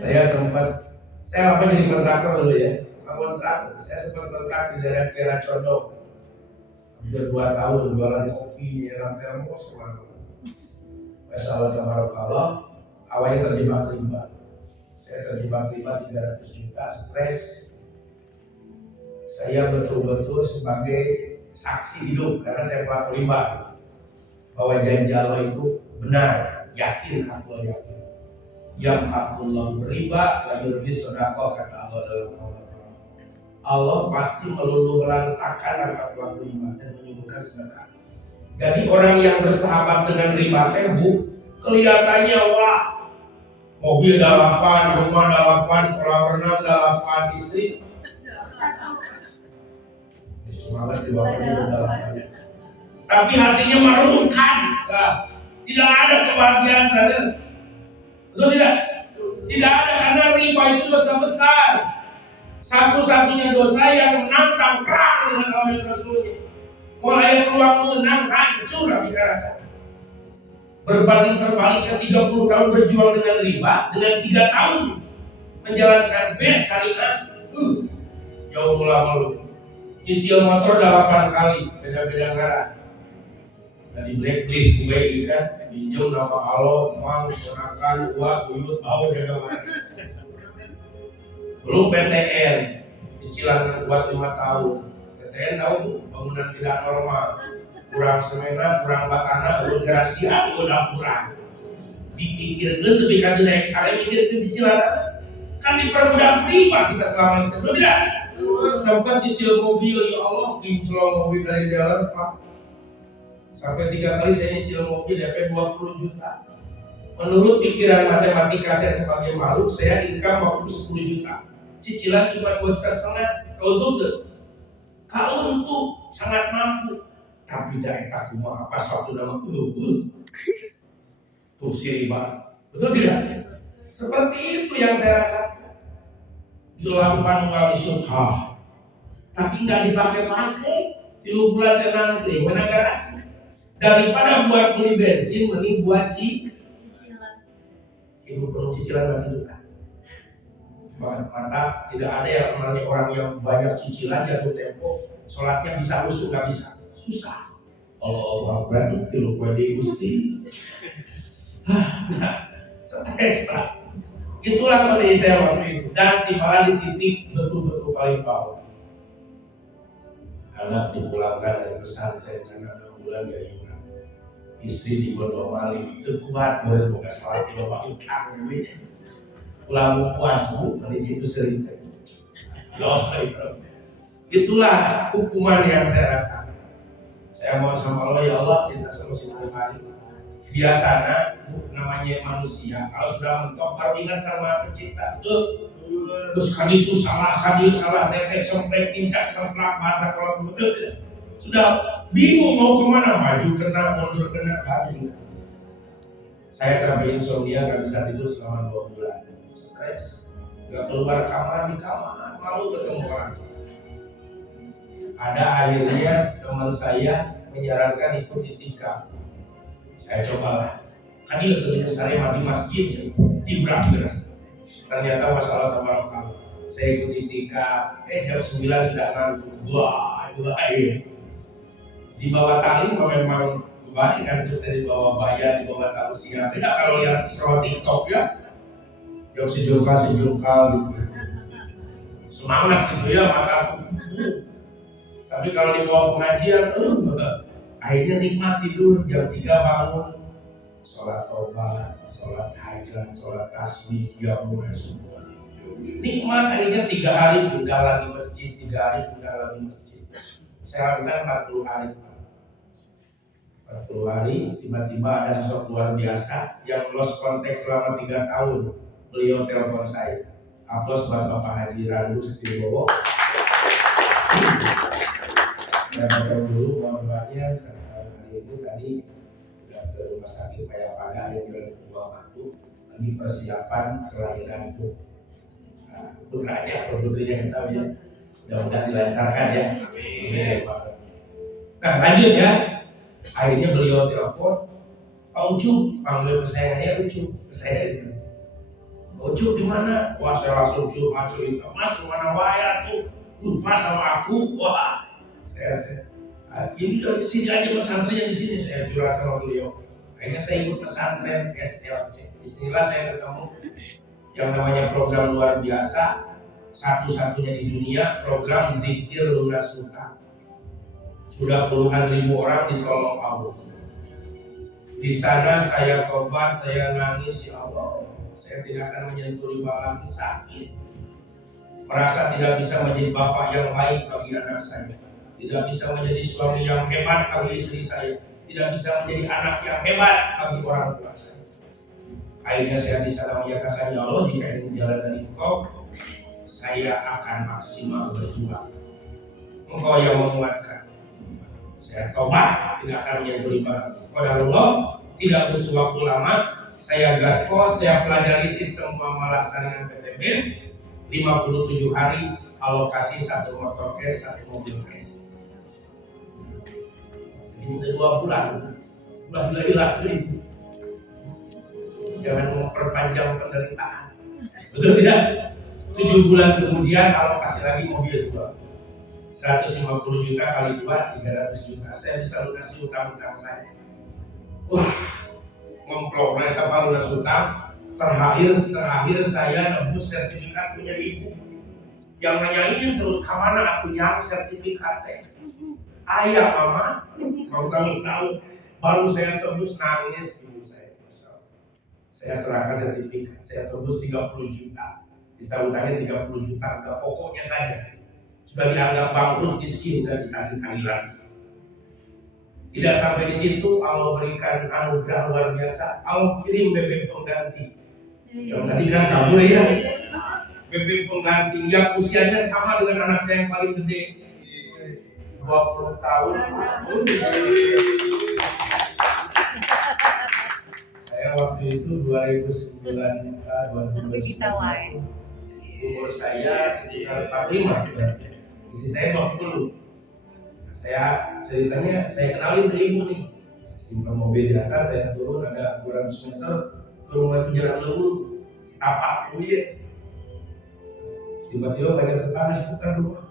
Saya lama jadi kontraktor dulu ya. Saya sempat kontrak di daerah Kiara Condong. Hampir 2 tahun jualan kopi, nyeram termos, kemana-mana. Masalah tabarakallah, awalnya terjebak riba. Saya terjebak riba 300 juta, stres. Saya betul-betul sebagai saksi hidup karena saya pelaku riba. Bahwa janji Allah itu benar, yakin aku yakin. Yang hakullah riba, wa yurbi sedekah, kata Allah dalam Al-Quran. Allah pasti meluluh lantakan angka pelaku riba dan menyuguhkan sedekah. Jadi orang yang bersahabat dengan riba kelihatannya wah, mobil 8, rumah 8, kolam renang 8, istri. Semangat si bapaknya udah 8. Tapi hatinya merungkan, tidak ada kebahagiaan, brother. Betul tidak? Tidak ada, karena riba itu dosa besar. Satu-satunya dosa yang menantang perang dengan Allah dan Rasulnya. Mulai peluang menang hancur hati rasa. Berbanding terbalik, saya 30 tahun berjuang dengan riba, dengan 3 tahun menjalankan BES syariah. Jauh mula-mulu. Nyicil motor 8 kali, beda-beda ngaran. Tadi blacklist UBI kan, pinjam nama Allah, uang, ponakan, uang, buyut, bau, jaga mana. Belum PTN, cicilan buat 5 tahun. PTN tahu bangunan tidak normal, kurang semena, kurang batana, belum gerasian, udah kurang. Dipikirkan lebih kan tidak ekstra, mikirkan cicilan kan dipermudah riba kita selama itu, betul tidak? Sampai cicil mobil, ya Allah, kinclong mobil dari jalan Pak. Sampai 3 kali saya nyicil mobil DP 20 juta. Menurut pikiran matematika saya sebagai makhluk, saya income waktu 10 juta. Cicilan cuma 2,5 juta. Kalau untuk sangat mampu. Tapi tidak tak cuma apa suatu nama tuh si riba. Betul tidak? Seperti itu yang saya rasakan. Di lampan ngali syukhah. Tapi nggak dipakai-pakai. 3 bulan tenang kering, mana garasi. Daripada buat beli bensin, mending buat cicilan. Ibu penuh cicilan lagi juga. Mantap, tidak ada yang namanya orang yang banyak cicilan jatuh tempo, sholatnya bisa rusuh, nggak bisa, susah. Allah Akbar, kilo kue di gusti. Stres lah. Itulah kondisi saya waktu itu. Dan tiba di titik betul-betul paling bawah. Anak dipulangkan dari pesantren karena 6 bulan gak iuran. Istri di Bondomali itu kuat berbuka salat di bapak utang namanya. Pulang puas bu, dari itu sering. Itulah hukuman yang saya rasakan. Saya mohon sama Allah, ya Allah kita solusi terbaik. Biasanya namanya manusia kalau sudah mentok baru ingat sama pencipta. Betul. Terus kali itu salah, netek semplek, pincak semplak, bahasa kalau betul tidak. Sudah bingung mau kemana, maju kena, mundur kena, bingung. Saya sampai insomnia, nggak bisa tidur selama 2 bulan. Stres, nggak keluar kamar, di kamar, malu ketemu orang. Ada akhirnya teman saya menyarankan ikut itikaf. Saya cobalah. Kan dia tuh saya mati masjid, tibrak beras. Ternyata masalah tabarokah. Saya ikut itikaf, jam 9 sudah ngantuk. Wah, itu air. Di bawah tali memang kebaikan itu dari bawah bayar, di bawah tausiah. Beda kalau lihat scroll TikTok ya, yang sejengkal gitu. Semangat gitu ya mataku. Tapi kalau di bawah pengajian, akhirnya nikmat tidur, jam 3 bangun, sholat taubat, sholat hajat, sholat tasbih, ya mulai semua. Nikmat akhirnya 3 hari pindah lagi masjid, 3 hari pindah lagi masjid. Saya lakukan 40 hari. 40 hari, tiba-tiba ada sosok luar biasa yang lost contact selama 3 tahun. Beliau telepon saya. Aplaus buat Bapak Haji Randu Setibowo. Saya baca dulu mohon doanya karena hari ini tadi sudah ke rumah sakit Payapada yang jalan kedua waktu lagi persiapan kelahiran itu. Putranya atau putrinya kita tahu ya. Mudah-mudahan dilancarkan ya. Nah lanjut ya. Akhirnya beliau telepon, Pak Ucup, panggil kesayangannya Ucup, ke saya itu. Ojo di mana? Wah, saya langsung curhat cerita. Mas, kemana waya tuh? Lupa sama aku. Wah, jadi dari sini aja pesantrennya di sini saya curhat sama beliau. Akhirnya saya ikut pesantren SLC. Disinilah saya ketemu yang namanya program luar biasa, satu-satunya di dunia, program zikir lunas hutang. Sudah puluhan ribu orang ditolong Allah. Di sana saya tobat, saya nangis, ya Allah. Saya tidak akan menyentuh riba lagi, sakit. Merasa tidak bisa menjadi bapak yang baik bagi anak saya. Tidak bisa menjadi suami yang hebat bagi istri saya. Tidak bisa menjadi anak yang hebat bagi orang tua saya. Akhirnya saya di sana menyatakan, ya Allah, jika ini jalan dari Engkau, saya akan maksimal berjuang. Engkau yang menguatkan. Saya tobat, tidak akan menyentuh riba lagi. Qadarullah, tidak butuh waktu lama. Saya gaspol, saya pelajari sistem muamalah syariah PTB, 57 hari alokasi 1 motor cash, 1 mobil cash. Ini udah 2 bulan, udah hilang tuh. Jangan memperpanjang penderitaan. Betul tidak? 7 bulan kemudian alokasi lagi mobil 2. 150 juta kali 2, 300 juta. Saya bisa lunasi utang-utang saya. Wah, ngomplok mereka kalau lunas utang. Terakhir saya nebus sertifikat punya ibu yang nanyain terus kemana aku nyari sertifikatnya. Ayah mama mau kami tahu, baru saya tebus, nangis ibu saya. Saya serahkan sertifikat, saya tebus 30 juta. Utangnya 30 juta, udah pokoknya saja. Sudah dianggap bangkrut, miskin, dan ditagih-tagih lagi. Tidak sampai di situ, Allah berikan anugerah luar biasa. Allah kirim bebek pengganti. Yang tadi kan kabur ya. Bebek pengganti yang usianya sama dengan anak saya yang paling gede, 20 tahun. Saya waktu itu 2009, umur saya sekitar 45 berarti. Isi saya 20. Saya ceritanya, saya kenalin ke ibu nih. Simpan mobil di atas, saya turun ada 200 meter ke rumah itu jalan lembut, tapak dulu ya. Tiba-tiba banyak tetangga seputar rumah.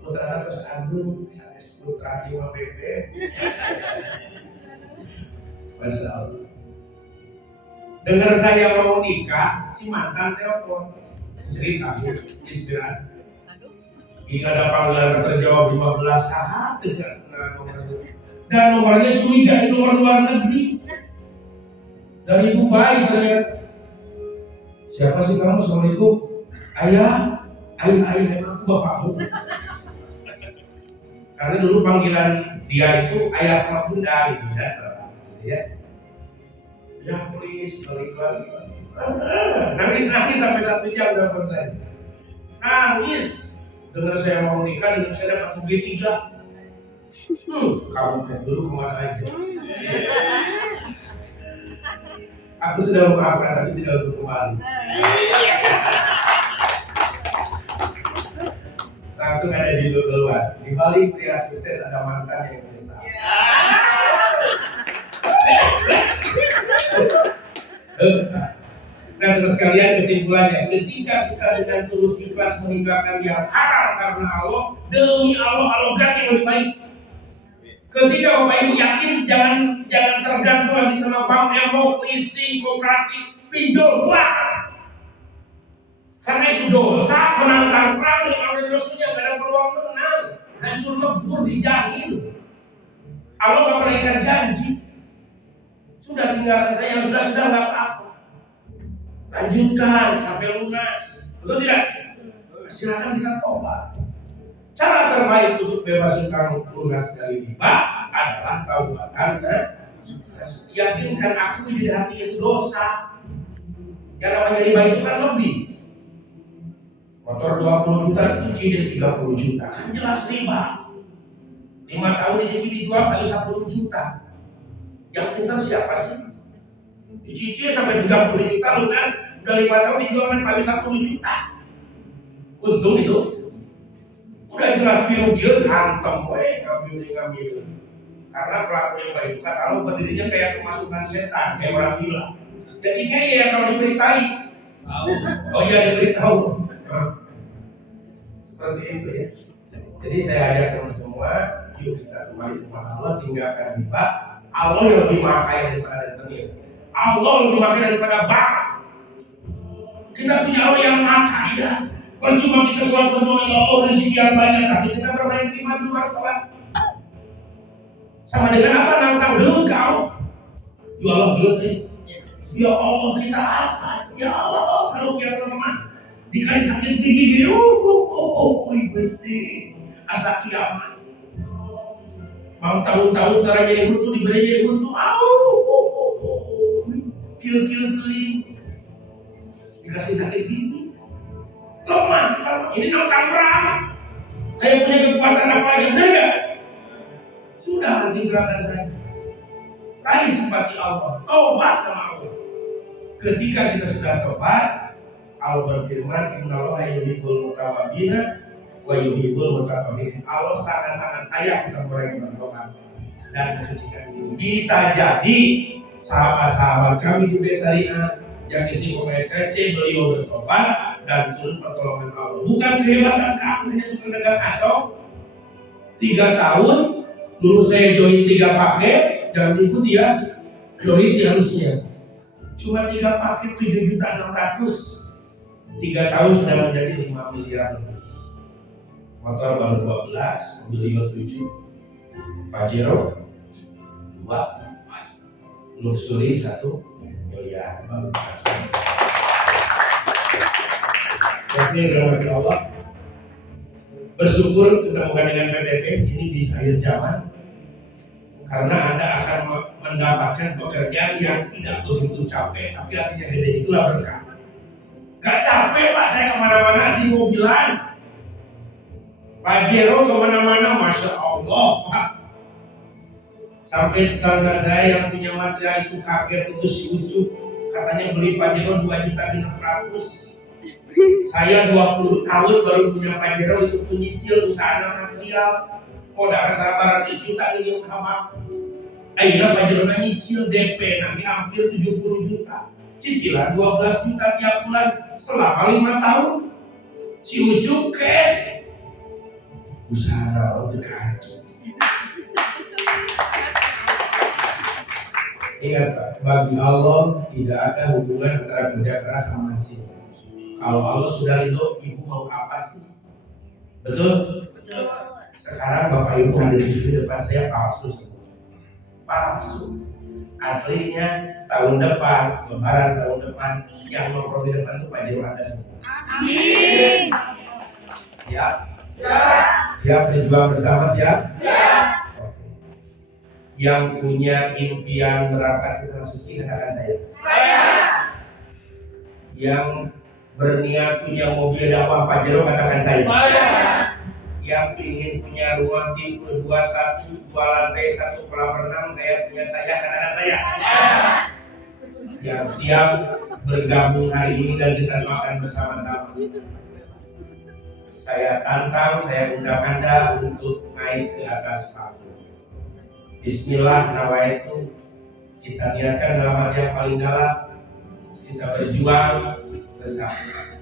Putra terus Agung, sampai 10 terakhir sama bebek. Masya Allah. Dengar saya mau nikah, si mantan telepon cerita, inspirasi. Ini ada panggilan terjawab 15 saat tidak nomornya. Dan nomornya curiga, dari nomor luar negeri, dari Dubai ternyata. Siapa sih kamu? Assalamualaikum. Ayah emang itu bapakmu. Karena dulu panggilan dia itu ayah sama bunda gitu ya. Ya please balik lagi. Nangis sampai 1 jam dapat saya. Nangis. Dengar saya mau nikah, dengan saya dapat mobil 3. Kamu dulu kemana aja? Aku sudah memaafkan tapi tidak untuk kembali. Langsung ada juga keluar. Di balik pria sukses ada mantan yang menyesal. Nah terus sekalian, kesimpulannya, ketika kita dengan tulus ikhlas meninggalkan yang haram karena Allah, demi Allah ganti yang lebih baik. Ketika Bapak Ibu yakin, jangan tergantung lagi sama bank, emo, leasing, koperasi, pinjol, buang. Karena itu dosa, menantang perang dengan Allah Rasulnya, gak ada peluang menang, hancur lebur dijahil. Allah gak berikan janji. Sudah tinggalkan saya, sudah gak apa-apa. Lanjutkan sampai lunas, betul tidak? Silakan kita tobat. Cara terbaik untuk bebas utang lunas dari riba adalah taubatan. Yakinkan aku di hati itu dosa. Yang namanya riba itu kan lebih. Motor 20 juta dicicil 30 juta, kan jelas riba. 5 tahun dicicil dijual kali 10 juta. Yang pintar siapa sih? Dicicil sampai 30 juta lunas, udah 5 tahun dijual kali 10 juta. Untung itu. Udah jelas biru-biru, hantem, ngambil. Karena pelaku yang baik itu kalau berdirinya kayak kemasukan setan, kayak orang gila. Jadinya ya kalau diberitai, Oh iya, diberitahu. Seperti itu ya. Jadi saya ajak teman semua, yuk kita kembali kepada Allah, tinggalkan riba. Allah yang lebih maha kaya daripada rentenir. Allah lebih maha kaya daripada bank. Kita punya Allah yang maha kaya. Percuma kita selalu berdoa, ya Allah rezeki yang banyak, tapi kita bermain riba di luar sholat. Sama dengan apa? Nantang gelut ke Allah. Ya Allah gelut ya. Ya Allah kita apa? Ya Allah kalau yang lemah dikali sakit gigi, Gusti asa kiamat. Mau tahun-tahun cara jadi buntu diberi jadi buntu, kieu teuing dikasih sakit gigi, lemah kita. Ini nantang perang. Saya punya kekuatan apa aja, benar nggak? Sudah nanti gerakan saya. Raih simpati Allah, tobat sama Allah. Ketika kita sudah tobat, Allah berfirman, Innallaha yuhibbul mutawwabina wa yuhibbul mutatahhirin. Allah sangat-sangat sayang sama orang yang bertobat dan mensucikan diri. Bisa jadi sahabat-sahabat kami di Besarina yang disinggung SKC, beliau bertobat dan turun pertolongan Allah. Bukan kehebatan kamu, hanya tukang dagang asok. 3 tahun dulu saya join 3 paket, jangan diikuti ya, join harusnya. Cuma 3 paket 7.600.000. 3 tahun sudah menjadi 5 miliar. Motor baru 12, mobil Rio 7, Pajero 2, Luxury 1 miliar. Tapi rahmat Allah, bersyukur ketemukan dengan PTPS ini di akhir zaman, karena Anda akan mendapatkan pekerjaan yang tidak begitu capek, tapi hasilnya gede. Itulah berkah. Gak capek Pak, saya kemana-mana di mobilan, Pajero kemana-mana, Masya Allah Pak. Sampai tetangga saya yang punya material itu kaget, itu si Ucup katanya beli Pajero 2.600.000. Saya 20 tahun baru punya Pajero, itu penyicil usaha material modal 100 juta ini kamar. Akhirnya Pajero nyicil DP nanti hampir 70 juta, cicilan 12 juta tiap bulan selama 5 tahun. Si Ucup cash usaha untuk kartu. Ingat Pak, bagi Allah tidak ada hubungan antara kerja keras sama hasil. Kalau Allah sudah ridho, ibu mau apa sih? Betul? Betul. Sekarang Bapak Ibu ada di depan saya palsu semua. Palsu. Aslinya tahun depan, lebaran tahun depan, yang nongkrong di depan itu Pajero Anda semua. Amin. Siap? Siap. Siap berjuang bersama, siap? Siap. Oke. Yang punya impian berangkat ke Tanah Suci, katakan saya. Saya. Yang berniat punya mobil dakwah Pajero, katakan saya. Saya. Yang ingin punya rumah tipe 21, 2 lantai, 1 kolam renang, saya, katakan saya. Yang siap bergabung hari ini dan kita makan bersama-sama. Saya tantang, saya undang Anda untuk naik ke atas panggung. Bismillah, nawaitu. Kita niatkan dalam hati yang paling dalam, kita berjuang bersama.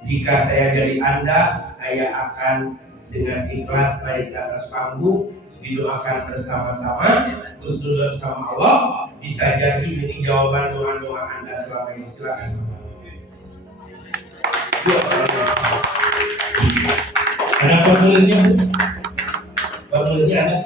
Jika saya jadi Anda, saya akan dengan ikhlas naik ke atas panggung, didoakan bersama-sama, husnuzon sama Allah. Bisa jadi ini jawaban doa-doa Anda selama ini. Silakan. Ada formulirnya? Formulirnya ada.